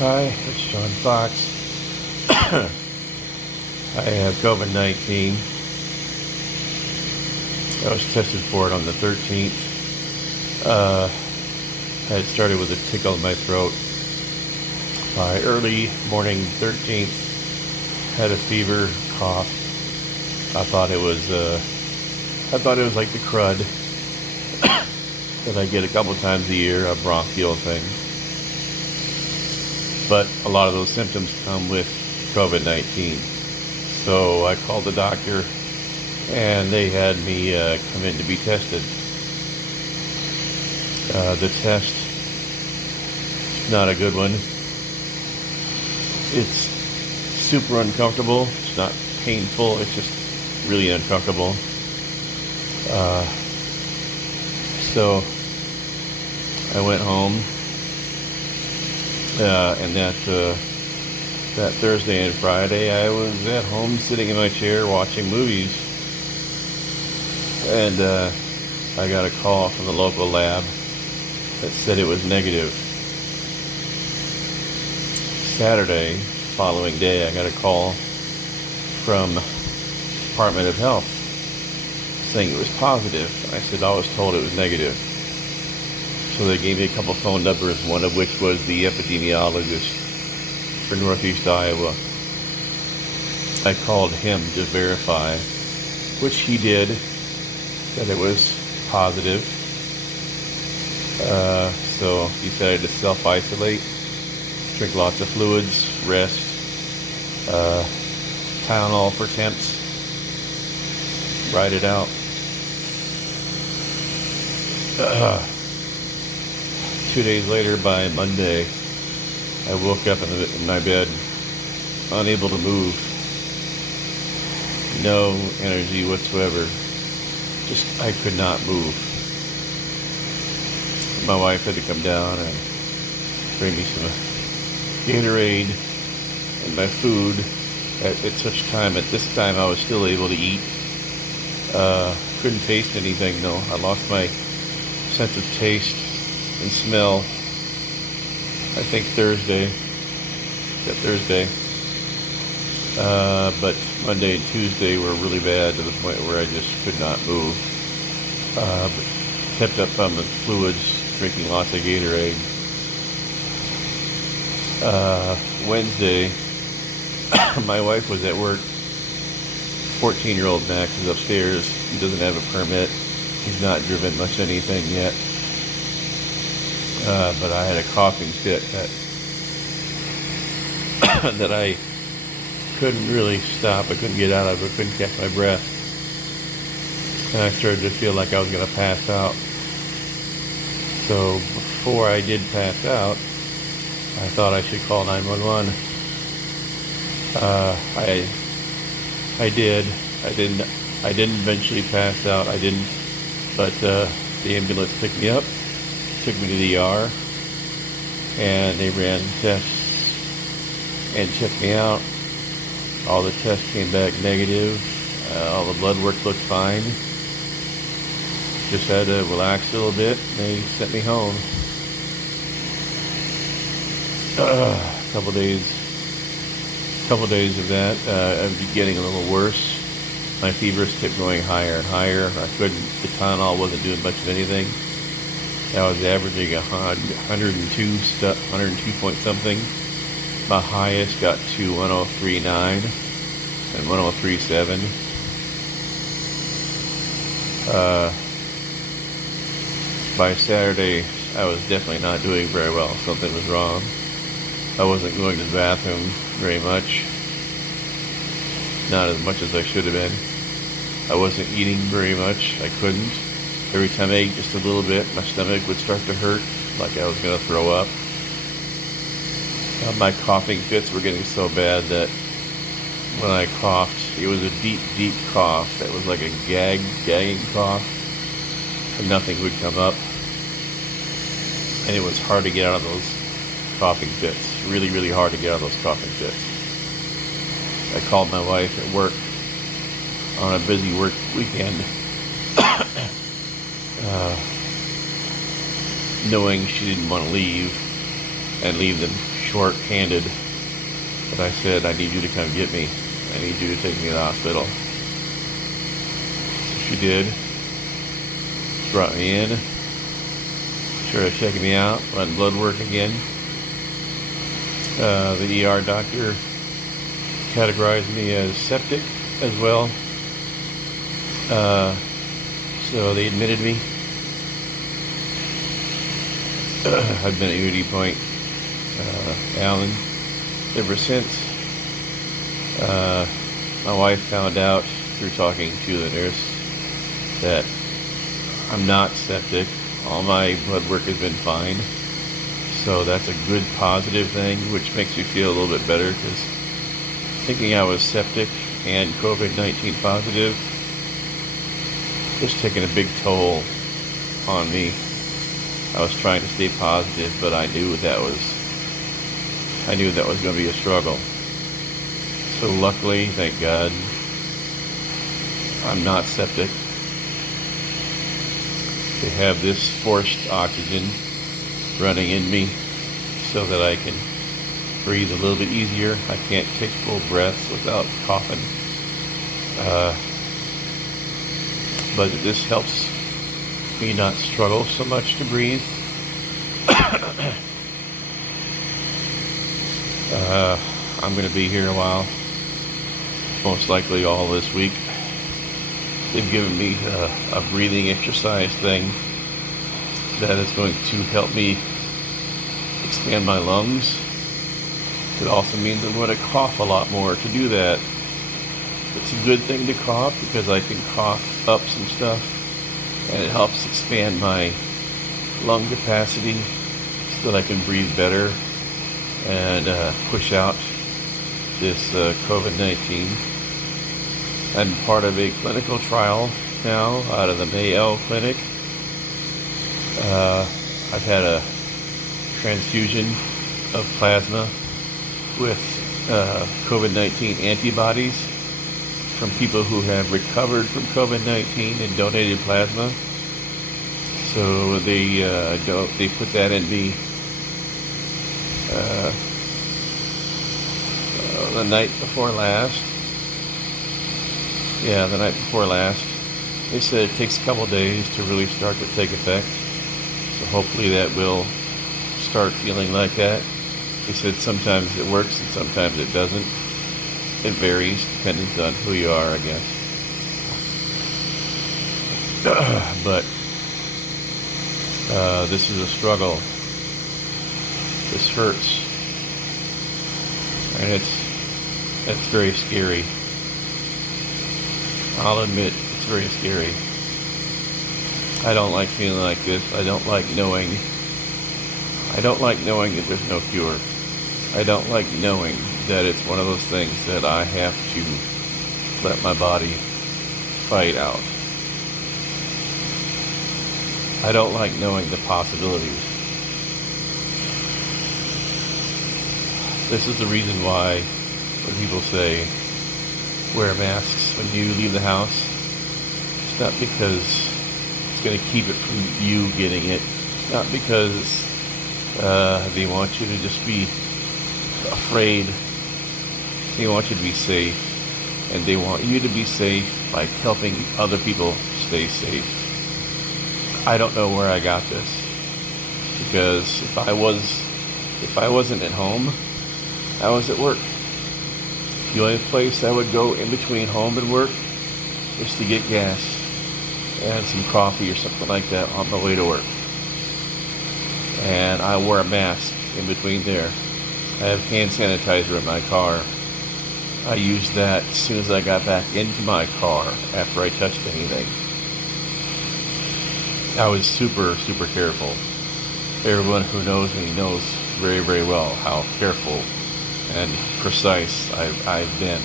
Hi, it's Shawn Foxx. I have Covid-19. I was tested for it on the 13th. I had started with a tickle in my throat. By early morning 13th, had a fever, cough. I thought it was like the crud that I get a couple times a year, a bronchial thing. But a lot of those symptoms come with COVID-19. So I called the doctor, and they had me come in to be tested. The test is not a good one. It's super uncomfortable. It's not painful. It's just really uncomfortable. So I went home. And that Thursday and Friday, I was at home sitting in my chair watching movies. And I got a call from the local lab that said it was negative. Saturday, following day, I got a call from Department of Health saying it was positive. I said I was told it was negative. So they gave me a couple phone numbers, one of which was the epidemiologist for Northeast Iowa. I called him to verify, which he did, that it was positive. So he said I had to self-isolate, drink lots of fluids, rest, Tylenol for temps, ride it out. 2 days later, by Monday, I woke up in my bed, unable to move, no energy whatsoever. I could not move. My wife had to come down and bring me some Gatorade and my food. At this time, I was still able to eat. Couldn't taste anything, though. I lost my sense of taste and smell, I think Thursday. But Monday and Tuesday were really bad to the point where I just could not move. But kept up on the fluids, drinking lots of Gatorade. Wednesday, my wife was at work. 14-year-old Max is upstairs. He doesn't have a permit. He's not driven much anything yet. But I had a coughing fit that I couldn't really stop. I couldn't get out of it. Couldn't catch my breath. And I started to feel like I was going to pass out. So before I did pass out, I thought I should call 911. I did. I didn't eventually pass out. I didn't. But the ambulance picked me up, took me to the ER, and they ran tests and checked me out. All the tests came back negative. All the blood work looked fine. Just had to relax a little bit. They sent me home. A couple days of that, I was getting a little worse. My fevers kept going higher and higher. The Tylenol wasn't doing much of anything. I was averaging 102 point something. My highest got to 103.9 and 103.7. By Saturday, I was definitely not doing very well. Something was wrong. I wasn't going to the bathroom very much. Not as much as I should have been. I wasn't eating very much. I couldn't. Every time I ate just a little bit, my stomach would start to hurt, like I was going to throw up. My coughing fits were getting so bad that when I coughed, it was a deep, deep cough. That was like a gagging cough, and nothing would come up. And it was hard to get out of those coughing fits. Really, really hard to get out of those coughing fits. I called my wife at work on a busy work weekend, knowing she didn't want to leave and leave them short-handed. But I said, I need you to come get me. I need you to take me to the hospital. So she did. Brought me in. Started checking me out. Run blood work again. The ER doctor categorized me as septic as well. So they admitted me. I've been at UD Point, Allen, ever since. My wife found out through talking to the nurse that I'm not septic. All my blood work has been fine. So that's a good positive thing, which makes me feel a little bit better, because thinking I was septic and COVID-19 positive was taking a big toll on me. I was trying to stay positive, but I knew that was going to be a struggle. So luckily, thank God, I'm not septic. They have this forced oxygen running in me so that I can breathe a little bit easier. I can't take full breaths without coughing. But this helps me not struggle so much to breathe. I'm going to be here a while, most likely all this week. They've given me a breathing exercise thing that is going to help me expand my lungs. It also means I'm going to cough a lot more to do that. It's a good thing to cough because I can cough up some stuff, and it helps expand my lung capacity so that I can breathe better and push out this COVID-19. I'm part of a clinical trial now out of the Mayo Clinic. I've had a transfusion of plasma with COVID-19 antibodies from people who have recovered from COVID-19 and donated plasma. So they put that in me the night before last. Yeah, the night before last. They said it takes a couple days to really start to take effect. So hopefully that will start feeling like that. They said sometimes it works and sometimes it doesn't. It varies depending on who you are, I guess. But this is a struggle. This hurts. And it's very scary. I'll admit, it's very scary. I don't like feeling like this. I don't like knowing that there's no cure. I don't like knowing that it's one of those things that I have to let my body fight out. I don't like knowing the possibilities. This is the reason why when people say wear masks when you leave the house, it's not because it's going to keep it from you getting it. Not because they want you to just be afraid. They want you to be safe, and they want you to be safe by helping other people stay safe. I don't know where I got this, because if I wasn't at home, I was at work. The only place I would go in between home and work is to get gas and some coffee or something like that on the way to work. And I wore a mask in between there. I have hand sanitizer in my car. I used that as soon as I got back into my car after I touched anything. I was super, super careful. Everyone who knows me knows very, very well how careful and precise I've been.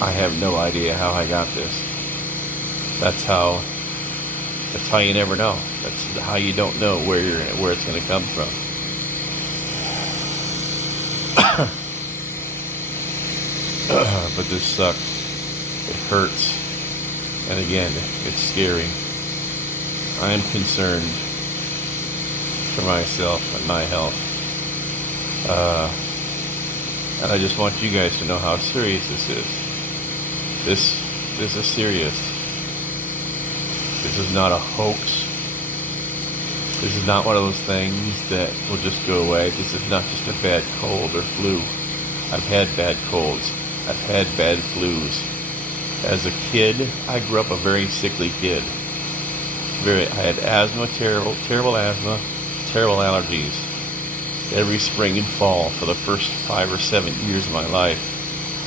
I have no idea how I got this. That's how you never know. That's how you don't know where it's going to come from. But this sucks. It hurts. And again, it's scary. I am concerned for myself and my health. Uh, and I just want you guys to know how serious this is. This is serious. This is not a hoax. This is not one of those things that will just go away. This is not just a bad cold or flu. I've had bad colds. I've had bad flus. As a kid, I grew up a very sickly kid. I had asthma, terrible asthma, terrible allergies. Every spring and fall for the first 5 or 7 years of my life,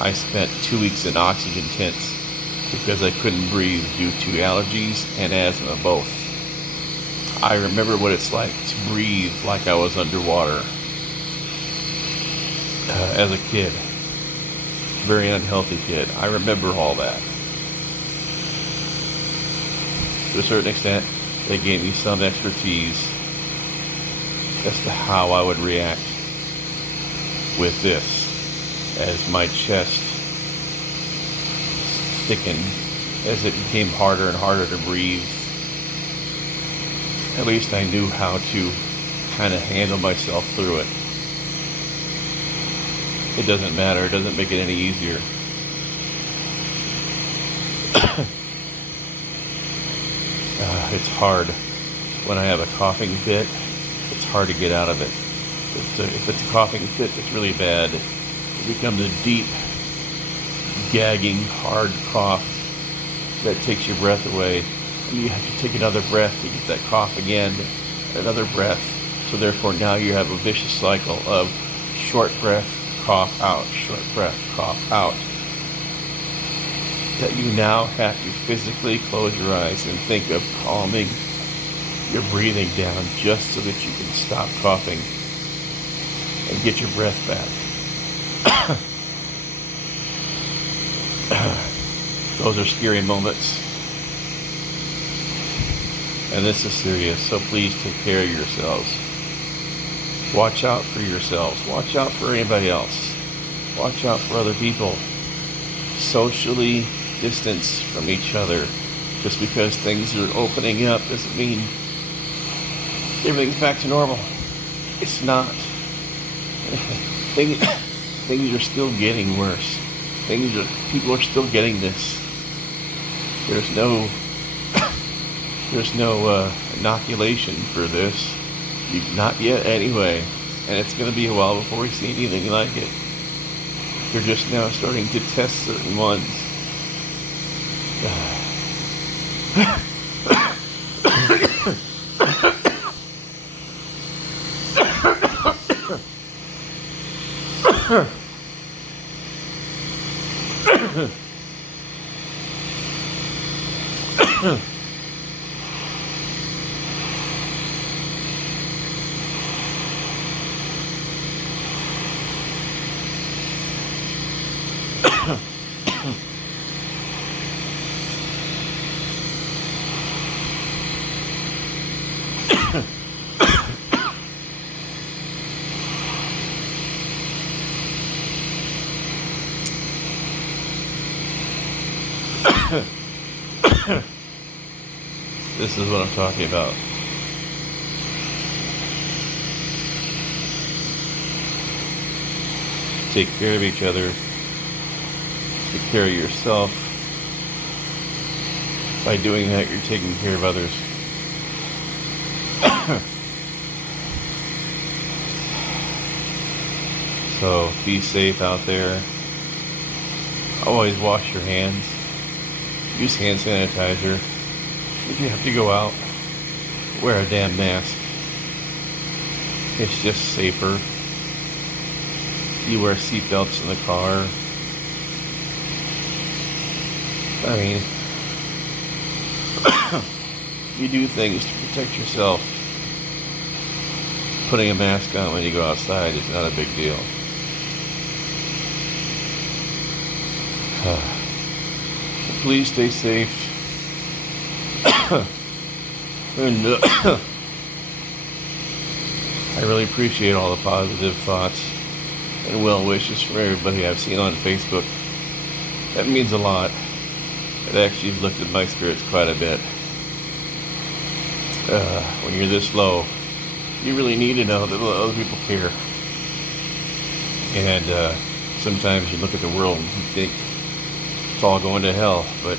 I spent 2 weeks in oxygen tents because I couldn't breathe due to allergies and asthma both. I remember what it's like to breathe like I was underwater as a kid. Very unhealthy kid. I remember all that. To a certain extent, they gave me some expertise as to how I would react with this as my chest thickened, as it became harder and harder to breathe. At least I knew how to kind of handle myself through it. It doesn't matter. It doesn't make it any easier. It's hard when I have a coughing fit. It's hard to get out of it. If it's a coughing fit that's really bad, it becomes a deep, gagging, hard cough that takes your breath away. And you have to take another breath to get that cough again, another breath. So therefore now you have a vicious cycle of short breath, cough out, short breath, cough out. That you now have to physically close your eyes and think of calming your breathing down just so that you can stop coughing and get your breath back. Those are scary moments. And this is serious, so please take care of yourselves. Watch out for yourselves. Watch out for anybody else. Watch out for other people. Socially distance from each other. Just because things are opening up doesn't mean everything's back to normal. It's not. Things are still getting worse. People are still getting this. There's no inoculation for this. Not yet anyway. And it's going to be a while before we see anything like it. They're just now starting to test certain ones. This is what I'm talking about. Take care of each other. Take care of yourself. By doing that, you're taking care of others. So be safe out there. Always wash your hands. Use hand sanitizer. If you have to go out, wear a damn mask. It's just safer. You wear seatbelts in the car. I mean, you do things to protect yourself. Putting a mask on when you go outside is not a big deal. Please stay safe. And I really appreciate all the positive thoughts and well wishes from everybody I've seen on Facebook. That means a lot. It actually has lifted my spirits quite a bit. When you're this low, you really need to know that other people care. And sometimes you look at the world and you think it's all going to hell. But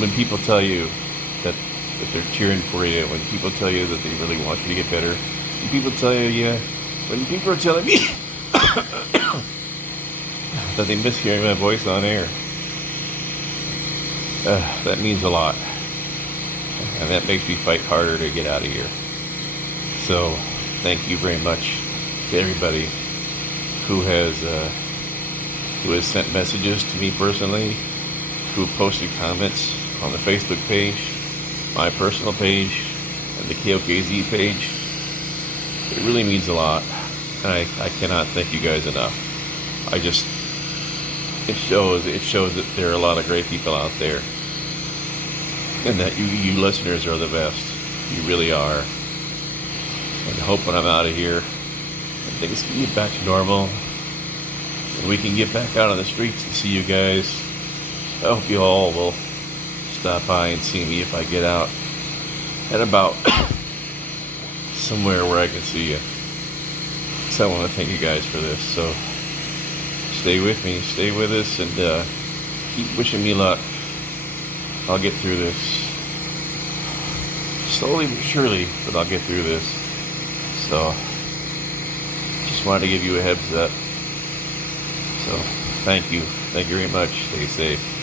when people tell you that they're cheering for you, when people tell you that they really want you to get better, when people tell you, when people are telling me that they miss hearing my voice on air, that means a lot. And that makes me fight harder to get out of here. So, thank you very much to everybody who has sent messages to me personally, who posted comments on the Facebook page, my personal page, and the KOKZ page. It really means a lot, and I cannot thank you guys enough. It shows that there are a lot of great people out there, and that you listeners are the best. You really are. And I hope when I'm out of here, and things can get back to normal, and we can get back out on the streets and see you guys. I hope you all will stop by and see me if I get out and about somewhere where I can see you. So I want to thank you guys for this. So stay with me, stay with us, and keep wishing me luck. I'll get through this. Slowly but surely, but I'll get through this. So just wanted to give you a heads up. So thank you. Thank you very much. Stay safe.